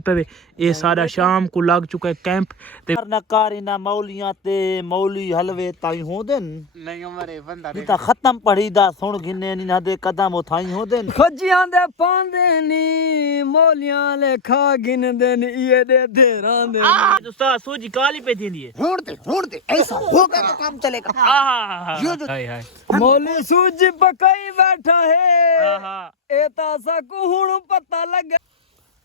पे ये सारा शाम को लग चुका है कैंप ते नकार इना मौलियां ते मौली हलवे ताई होंदन नहीं हमारे बंदा नी ता खत्म पढ़ी दा सुन गिने नी ना दे कदम उठाई होंदन खजियां दे पांदे नी मौलियां ले खा गिन देन ये दे धेरां दे उस्ताद सूजी काली पे थी है ढूंढ दे ऐसा होगा तो काम चलेगा ये जो हाय हाय मौली सूजी पकाई बैठा है हां ए तासा को हुण पता लगा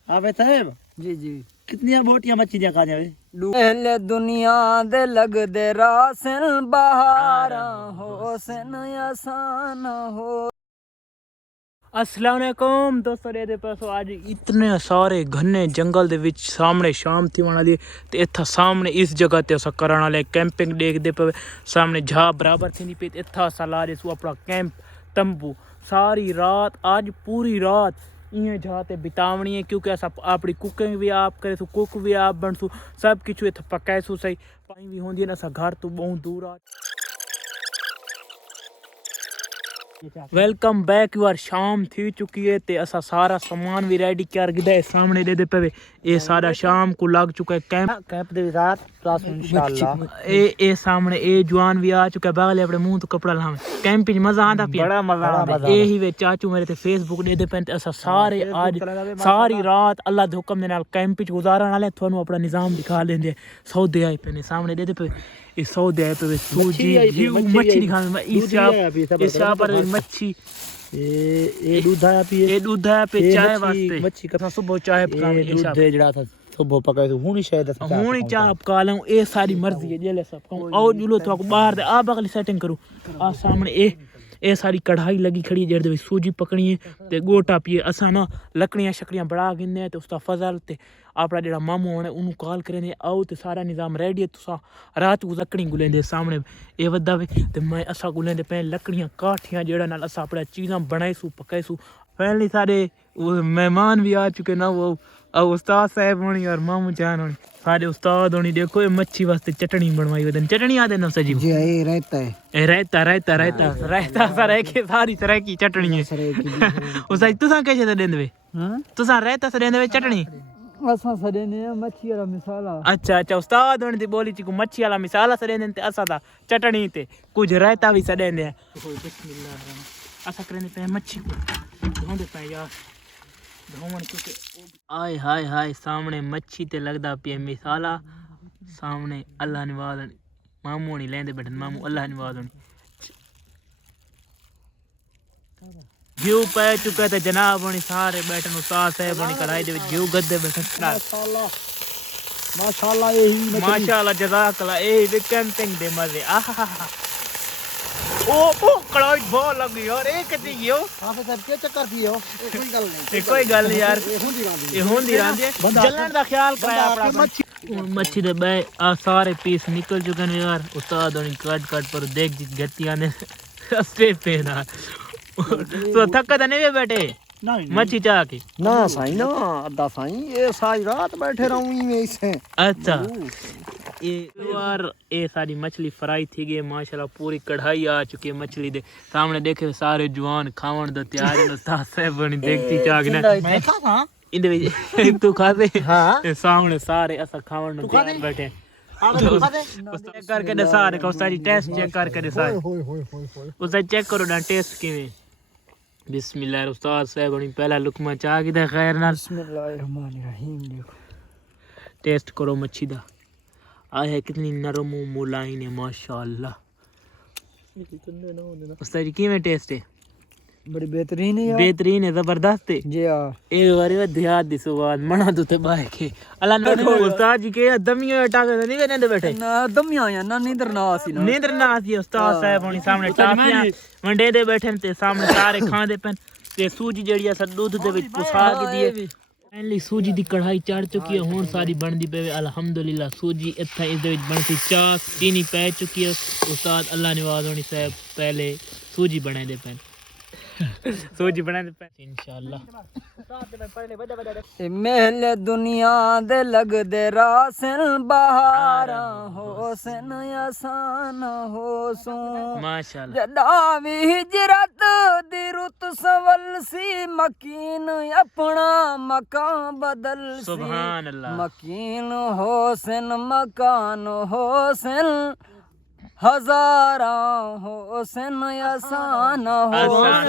अबे साहब जी जी कितनी बोटियां मच्छी दिया खा जावे पहले दुनिया दे लग दे रासन बहारा हो सन आसान हो। अस्सलाम वालेकुम दोस्तों दे पासो आज इतने सारे घने जंगल दे विच सामने शाम थी वाली ते इत्था सामने इस जगह ते असा करण वाले कैंपिंग देखदे पे सामने झा बराबर थी पे इत्था असा ला रहे सु अपना कैंप तंबू सारी रात आज पूरी रात इं जहाँ ते बितावनी है क्योंकि अस अपनी कुकिंग भी आप करे सु कुक भी आप बनसू सब किछ इत्थे पकाए सु सही पाई भी होंदी है असा घर तो बहुत दूर आ वेलकम बैक यार शाम थी चुकी है ते असा सारा सामान भी रेडी कर गया है सामने दे पे ये सारा शाम को लग चुका है कैंप दे रात क्लास इंशाल्लाह ए सामने ए जवान भी आ चुका है बागले अपने मुंह तो कपड़ा लावे कैंप में मजा आंदा पिया बड़ा मजा आंदा ए ही वे चाचू मेरे ते फेसबुक दे पे असा सारे आज सारी रात अल्लाह दे हुक्म दे नाल कैंप च गुजारन वाले थानू अपना निजाम दिखा देंदे सौदे आए पे सामने दे पे इस सौदे आए पे सूजी मच्छी दिखाने इस पर मच्छी ए दूध आया पिए ये दूध है पे चाय वास्ते मच्छी का सुबह चाय पकाने दूध दे जड़ा था सुबह पकाए तो हुनी शायद हुनी चाय पका लूं ए सारी मर्जी है जेले सब कहूं आओ जुलो तो बाहर दे आ बगली सेटिंग करूं आ सामने ए सारी कढ़ाई लगी खड़ी है जेड़े सूजी पकनी है ते गोटा पिए असा ना लकड़ियां शकड़ियां बड़ा गिनने ते उसदा फजल ते अपना जेड़ा मामू होने उन्होंने कॉल करेंगे आओ तो सारा निज़ाम रेडी है तुसा रात को लकड़ी गुलेंदे सामने ये वदा वे ते मैं असा गुलेंदे पे लकड़ियां काठियां जेड़ा नाल असा अपना चीज़ां बनाईसू पकाईसू पहले सारे मेहमान भी आ चुके ना वो उस्ताद साहब होनी और मामू जान होनी सारे उस्ताद होनी देखो ये मच्छी वास्ते चटनी बनवाई हुई चटनी आदे ना सजी जी ये रहता है ए रहता सारे के सारी तरह की चटनी है उस तुसा कैसे देंदे वे तुसा रहता से देंदे वे चटनी असा सदेने मच्छी वाला मिसाला अच्छा उस्ताद होने दी बोली ची को मच्छी वाला मिसाला सदेने ते असा दा चटनी ते कुछ रायता भी सदेने बिस्मिल्लाह असा करने पे मच्छी को धोंदे पे यार धोवन क्योंकि आय हाय सामने मच्छी ते लगदा पे मिसाला सामने अल्लाह निवाज मामू नहीं लेंदे बैठन मामू अल्लाह निवाज घ्यू पै चुका ते जनाब होनी सारे बैठन उस्ताद साहब होनी कढ़ाई दे विच घ्यू गद्दे बैठन माशाल्लाह यही माशाल्लाह जज़ाकल्लाह ए कैंपिंग दे मजे आहा ओ कढ़ाई बहुत लगी यार ए कदी गयो हां सर के चक्कर दियो कोई गल नहीं यार ये होंदी रहंदी जलन दा ख्याल कराया अपना मच्छी दे बे आ सारे पीस निकल चुके ने यार उस्ताद होनी कट पर देख गत्तियां ने रस्ते पे ना तो थका तो नहीं बैठे मच्छी चाह के ना साईं ना अद्धा साईं ये सारी रात बैठे रहूं में इसे अच्छा ये यार ये सारी मछली फ्राई थी गई माशाल्लाह पूरी कढ़ाई आ चुकी है मछली दे सामने देखे सारे जवान खावन दा तैयार है उस्ताद साहब बनी देखती चाह के ना मैं खा इंदे विच तू खा दे हां सामने सारे असा खावन नु तैयार बैठे चेक करके दे सारे को सारी टेस्ट चेक करके दे सारे उसे चेक करो ना टेस्ट किवें बिस्मिल्लाह उस्ताद साहब बनी पहला लुकमा चाह की दे खैर नाल बिस्मिल्लाहिर्रहमानिर्रहीम देखो टेस्ट करो मच्छी दा आय है कितनी नरम मुलायम है माशाल्लाह उस्ताद जी किवें टेस्ट है बड़ी बेहतरीन है यार बेहतरीन है जबरदस्त है जी हां ए वारी ध्यान दी सुवाद मना दुते बाय के अल्लाह ने उस्ताद जी के दमियो टाके नहीं वेंदे बैठे ना दमिया या ना नींदर ना आसी ना नींदर ना आसी उस्ताद साहब होनी सामने टापियां वंडे दे बैठे ते सामने सारे खांदे पन ते सूजी जेड़ी अस दूध दे विच पुसा के दिए फाइनली सूजी दी कढ़ाई चढ़ चुकी है हुन सारी बनदी पे अल्हम्दुलिल्लाह सूजी इत्था इस दे विच बनती चाक चीनी पै चुकी है उस्ताद अल्लाह निवाज होनी साहब पहले सूजी बनाए दे पन सूजी बना दे इंशाल्लाह। महल दुनिया दे लगदे रासन बहारा होसन आसान हो सो माशाल्लाह। जदा भी हिजरत दी रुत सवल सी मकीन अपना मकान बदल सी सुभान अल्लाह। मकीन होसन मकान होसन हजारा होसन आसान हो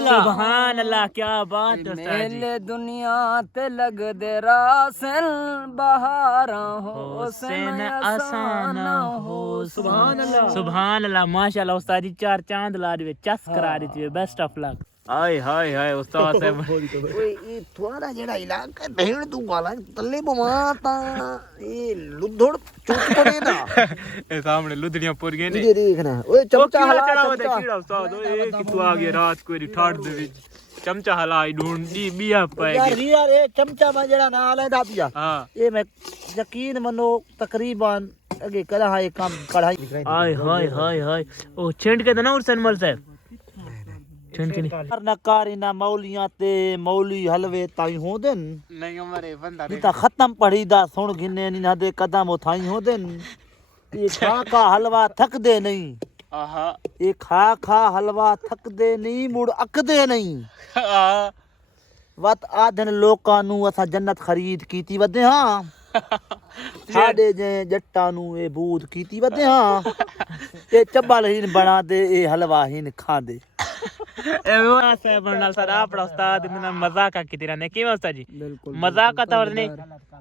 सुभान अल्लाह, क्या बात है उस्ताद जी। मेले दुनिया ते लग दे रासन बहारा होसन आसान हो सुभान अल्लाह। सुभान अल्लाह माशाल्लाह। उस्ताद जी चार चांद ला रही है, चस करा रही थी। Best of luck. Hi hi hi उस्ताद साहब। ਓਏ ਇਹ ਤੁਹਾਡਾ ਜਿਹੜਾ ਇਲਾਕਾ ਦੇਣ ਤੂੰ ਵਾਲਾ ਤੱਲੇ ਬਵਾ ਤਾਂ ਇਹ ਲੁੱਧੜ ਚੁੱਪ ਪੜੇ ਨਾ ਇਹ ਸਾਹਮਣੇ ਲੁਧੜੀਆਂ ਪੁਰ ਗਏ ਨੇ। ਇਹ ਦੇਖਣਾ ਓਏ ਚਮਚਾ ਹਲਾ ਚਮਚਾ ਕੀੜਾ ਉਸਤਾਦ ਓਏ ਕਿਤੋਂ ਆ ਗਿਆ ਰਾਤ ਕੋਈ ਠਾੜ ਦੇ ਵਿੱਚ ਚਮਚਾ ਹਲਾਈ ਢੂੰਡੀ ਬੀਆ ਪੈ ਯਾਰ ਗਈ। ਯਾਰ ਇਹ ਚਮਚਾ ਮੈਂ ਜਿਹੜਾ ਨਾਲ ਲੈਂਦਾ ਪਿਆ ਹਾਂ ਇਹ ਮੈਂ ਯਕੀਨ ਮੰਨੋ ਤਕਰੀਬਨ ਅੱਗੇ ਕਰਾ ਹਾਂ ਇਹ ਕੰਮ ਕੜਾਈ ਹਾय हाय हाय हाय ਉਹ ਛਿੰਡ ਕੇ ਤਾਂ ਨਾ ਉਰਸਨ ਮਲ ਸਾਹਿਬ ਛਿੰਡ ਕੇ ਨਹੀਂ ਨਾ ਕਾਰ ਇਹਨਾਂ ਮੌਲੀਆਂ ਤੇ ਮੌਲੀ ਹਲਵੇ ਤਾਈ ਹੋਂਦੇ ਨੇ ਨਹੀਂ ਉਮਰੇ ਬੰਦਾ ਨਹੀਂ ਤਾਂ ਖਤਮ ਪੜੀ ਦਾ ਸੁਣ ਗਿੰਨੇ ਨਹੀਂ ਨਾ ਦੇ ਕਦਮ ਉਥਾਈ ਹੋਂਦੇ ਨੇ ਇਹ ਖਾ ਖਾ ਹਲਵਾ ਥੱਕਦੇ ਨਹੀਂ ਆਹਾ ਇਹ ਖਾ ਖਾ ਹਲਵਾ ਥੱਕਦੇ ਨਹੀਂ ਮੁੜ ਅੱਕਦੇ ਨਹੀਂ ਆ ਵਤ ਆਧਨ ਲੋਕਾਂ ਨੂੰ ਅਸਾਂ ਜੰਨਤ ਖਰੀਦ ਕੀਤੀ ਵਧੇ ਹਾਂ ਸਾਡੇ ਜੇ ਜੱਟਾਂ ਨੂੰ ਇਹ ਬੂਦ ਕੀਤੀ ਵਧੇ ਹਾਂ ਇਹ ਚੱਬਲ ਹੀਨ ਬਣਾ ਦੇ ਇਹ ਹਲਵਾ ਹੀਨ ਖਾਂਦੇ ਇਹ ਸਾਹਿਬ ਨਾਲ ਸਾਡਾ ਆਪਣਾ ਉਸਤਾਦ ਇਹਨਾਂ ਨਾਲ ਮਜ਼ਾਕ ਕੀਤੀ ਰਹਿੰਦੇ। ਕਿਵੇਂ ਉਸਤਾਦ ਜੀ? ਮਜ਼ਾਕ ਤੌਰ ਨੇ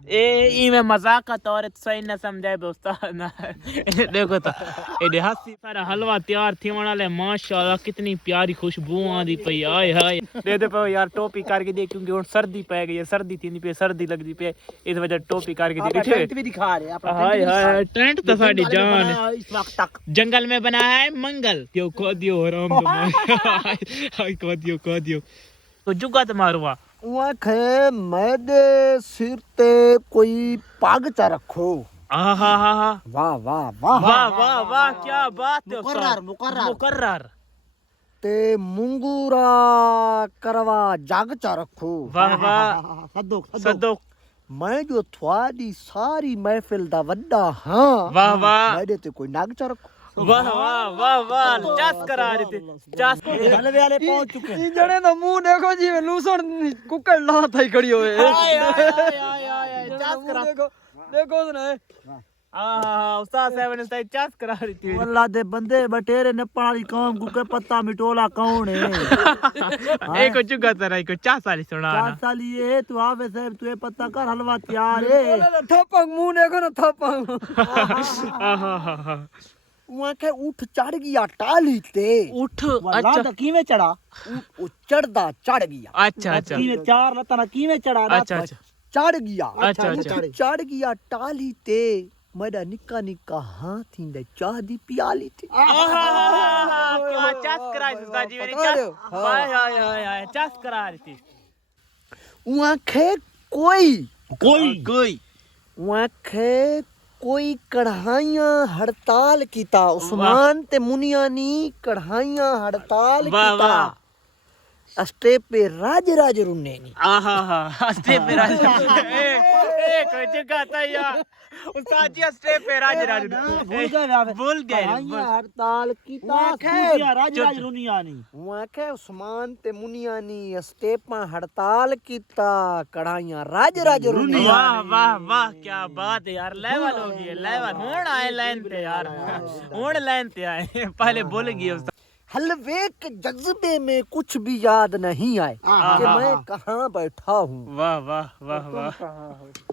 ਇਹ ਇਵੇਂ ਮਜ਼ਾਕ ਤੌਰ ਸਹੀ ਨਾ ਸਮਝਾਏ ਬੇ ਉਸਤਾਦ ਨਾ। देखो तो ये हाथी सारा हलवा तैयार थी वाले माशाल्लाह कितनी प्यारी खुशबू आंदी पई। हाय हाय दे दे पे यार टोपी करके दे क्योंकि हुन सर्दी पै गई है। सर्दी थी नहीं पे सर्दी लगदी पे इस वजह टोपी करके दे टेंट भी दिखा रहे अपना हाय हाय टेंट तो साडी जान इस वक्त तक जंगल में बना है मंगल क्यों को दियो हराम हाय को दियो तो जुगा ते मारवा उखे मैदे सिर ते कोई पग च रखो। आहा हा हा वाह वाह वाह वाह वाह वाह क्या बात है मुकर्रर मुकर्रर मुकर्रर ते मुंगूरा करवा जग च रखो। वाह वाह सदो सदो मैं जो थवाडी सारी महफिल दा वड्डा हां वाह वाह मैदे ते कोई नग च रखो। वाह वाह वाह वाह चस करा रहे थे चस हलवे वाले पहुंच चुके हैं। जड़े दा मुंह देखो जी लूसण कुकड़ ला थाई खड़ी होए हाय हाय हाय हाय चस करा देखो देखो उसने उस्ताद साहब ने उस्ताद चस करा रही थी। अल्लाह दे बंदे बटेरे ने पानी काम को के पत्ता मिटोला कौन है एक चुका तरह को चस वाली सुना चार साल ये तू आवे साहब तू ये पत्ता कर हलवा तैयार है। थपक मुंह देखो ना थपक आहा वहां के उठ चढ़ गया टाली ते उठ वल्ला अच्छा तो कीवे चढ़ा उ चढ़दा चढ़ गया अच्छा अच्छा कीवे चार लता ना कीवे चढ़ा अच्छा अच्छा चढ़ गया अच्छा, अच्छा। चढ़ गया टाली ते मेरा निक्का निक्का हाथ इंदे चाह दी पियाली थी। आहा क्या चस करा रही थी उस्ताद जी मेरी चस हाय हाय हाय हाय चस करा रही थी। वहां के कोई कोई वहां के कोई कढ़ाइयां हड़ताल कीता उस्मान ते मुनियानी कढ़ाइयां हड़ताल वाह कीता वाह स्टेप पे राज राज रुन्ने नी आहा हा हस्ते पे राज एक जगह था यार उस्ताद जी हस्ते पे राज राज भूल गए हड़ताल कीता राज राज रुनिया नी वहां के उस्मान ते मुनियानी स्टेपां हड़ताल कीता कढ़ाइयां राज राज रुनिया वाह वाह वाह क्या बात है यार लेवल हो गई लेवल हुन आए लाइन पे यार हुन लाइन पे आए पहले भूल गए उस्ताद। हलवे के जज्बे में कुछ भी याद नहीं आए कि मैं कहाँ बैठा हूँ वाह वाह वाह वाह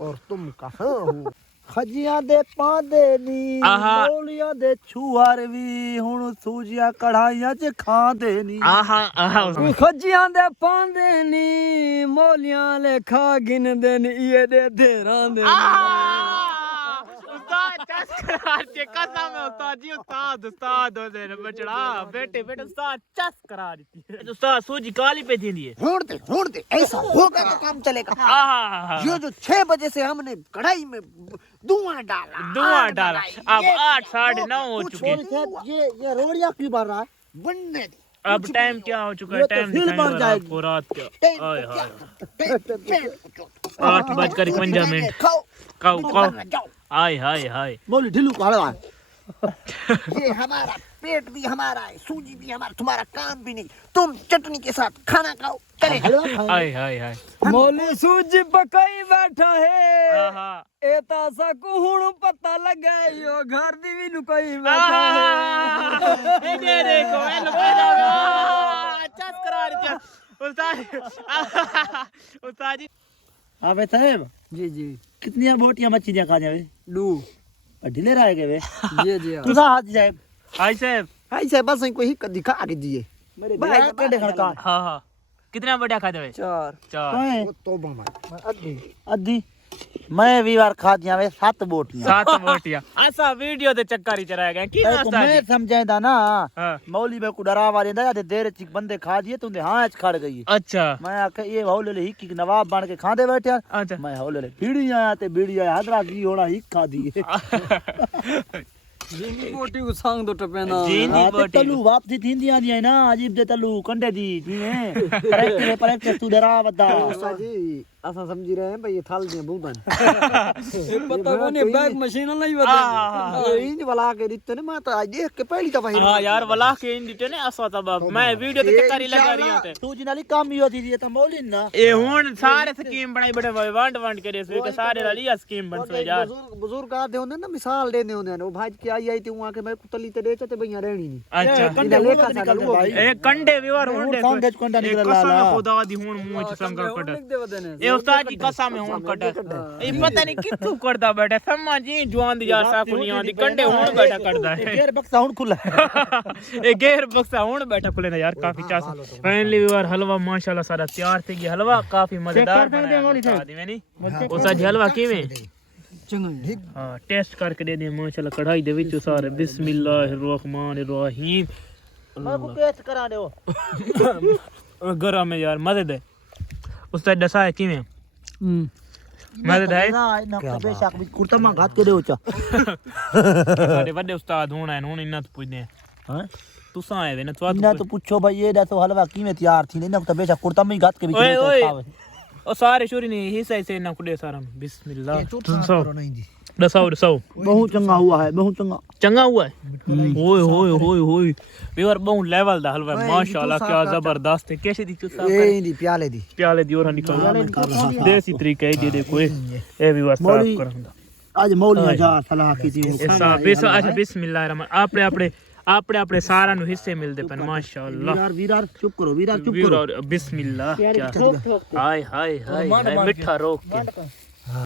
और तुम कहाँ हो। खजिया दे पादे नी आहा। मौलिया दे छुआर भी हुन सूजिया कढ़ाइयां च खांदे नी। आहा आहा खजियां दे पांदे नी मोलियां ले खा गिन दे नी ये दे धेरां दे उस्ताद चस करा रही कसम है उस्ताद जी उस्ताद हो दे बचड़ा बेटे बेटे उस्ताद चस करा रही थी उस्ताद सूजी काली पे थी है ढूंढ दे ऐसा होगा तो काम चलेगा। आहा ये जो 6 बजे से हमने कढ़ाई में धुआं डाला अब 8 9:30 हो चुके ये रोड़िया क्यों बन रहा है बनने दे अब टाइम क्या हो चुका है? ये तो टाइम फिल्म दिखाएंगे बन जाएगी। आपको रात का। आय हाय 8:51 खाओ काऊ काऊ आय हाय हाय मौली ढिल्लू का हलवा है। ये हमारा पेट भी हमारा है, सूजी भी हमारा, तुम्हारा काम भी नहीं। तुम चटनी के साथ खाना खाओ। करे हलवा खाएंगे। आय हाय हाय मौली सूजी पकाई बैठा है हाँ ए तासा को हुण पता लगा यो घर दी भी लुकाई बैठा है ये देखो ये लो अच्छा करा दिया उस्ताद उस्ताद जी। अबे साहब जी जी कितनी बोटियां मच्छी दिया खा जावे डू ढिले रह गए वे जी जी तू सा हाथ जाए हाय साहब हाय साहब बस कोई ही दिखा के दिए। मेरे भाई के देखण का हाँ हाँ कितना बढ़िया खाते हुए? 4 चार कहे तो बमा अद्धी मैं भी बार खा दिया वे 7 बोटियां 7 बोटियां ऐसा वीडियो ते चक्कर ही चलाया गया की तेरे को उस्ताद मैं जी? समझाइदा ना हाँ मौली में को डरावा देंदा या देर चिक बंदे खा दिए तुंदे हां खड़ गई अच्छा मैं आखे ये हौले ले हिक नवाब बन के खांदे बैठे अच्छा मैं हौले ले बीड़ी आया ते बीड़ी आया हदरा की होना हिक खा दिए जिंदी बोटी को सांग दो टपेना जिंदी हाँ, ते बोटी तलू वापसी थींदी आंदी है ना अजीब दे तलू कंडे दी जीवे प्रैक्टिस तू डरा बता जी असा समझी रहे हैं भाई ये थाल दिए बहुतन पता को नहीं बैग मशीन नहीं बता इन वाला के दिते ने मैं तो आज देख के पहली दफा हाँ यार वलाह के इंडिटे ने ऐसा तब मैं वीडियो ते चक्कर ही लगा रही हूं ते तू जिनाली काम ही होती थी ये तो मौली ना ए हुन सारे स्कीम बनाई बड़े वांट वांट करे से के सारे लिया स्कीम बन से यार बुजुर्ग आते होंगे ना मिसाल देने होंगे वो भाज के आई थी वहां के मैं कुतली ते देते ते भैया रहनी नहीं अच्छा कंडे लेखा लेखा सा निकल भाई ए कंडे व्यवहार हुन देखो सांगे कंडा ए निकल कसम ला खुदा दी हुन मुंह च संगा कट लिख दे बदने ए उस्ताद जी कसम में हुन कट ए पता नहीं कितू करदा बैठा समझ जी जवान दी यार साकू नहीं आंदी कंडे हुन बैठा करदा है गेर बक्सा हुन खुला ए गेर बक्सा हुन बैठा खुले ना यार काफी चास फाइनली व्यवहार हलवा माशाल्लाह सारा तैयार थे गया हलवा काफी मजेदार बनाया उस्ताद जी नहीं उस्ताद जी हलवा किवें चंगा हाँ टेस्ट करके दे दे माशाल्लाह कढ़ाई दे विच सारे बिस्मिल्लाहिर्रहमानिर्रहीम मैं को केस करा दे गरम है यार मजे दे उस्ताद दसा है किवें मजे दे ना ना बेशक भी कुर्ता मा घात के दे ओचा साडे बड़े उस्ताद होना है हुन इन्ना तो पुछदे हां तुसा आए वे ना ना तो पूछो भाई ये दसो हलवा किवें तैयार थी ना तो बेशक कुर्ता में घात के भी ओए ओए खावे ओ सारे शुरू नहीं हिस्सा से ना कुडे सारा बिस्मिल्लाह नहीं जी दसाओ बहुत चंगा हुआ है बहुत चंगा चंगा हुआ है ओए होए होए होए व्यवहार बहुत लेवल दा हलवा है माशाल्लाह क्या जबरदस्त है कैसे दी चुसा ये दी प्याले दी प्याले दी और निकाल देसी तरीका है ये देखो ये भी वास्ता मौली करंदा आज मौली हजार सलाह की थी ऐसा अच्छा बिस्मिल्लाह रहमान आपने अपने सारा नु हिस्से मिलदे पन माशाल्लाह वीरार चुप करो वीरार चुप वीर करो और बिस्मिल्लाह क्या हाय हाय हाय मिठा रोक के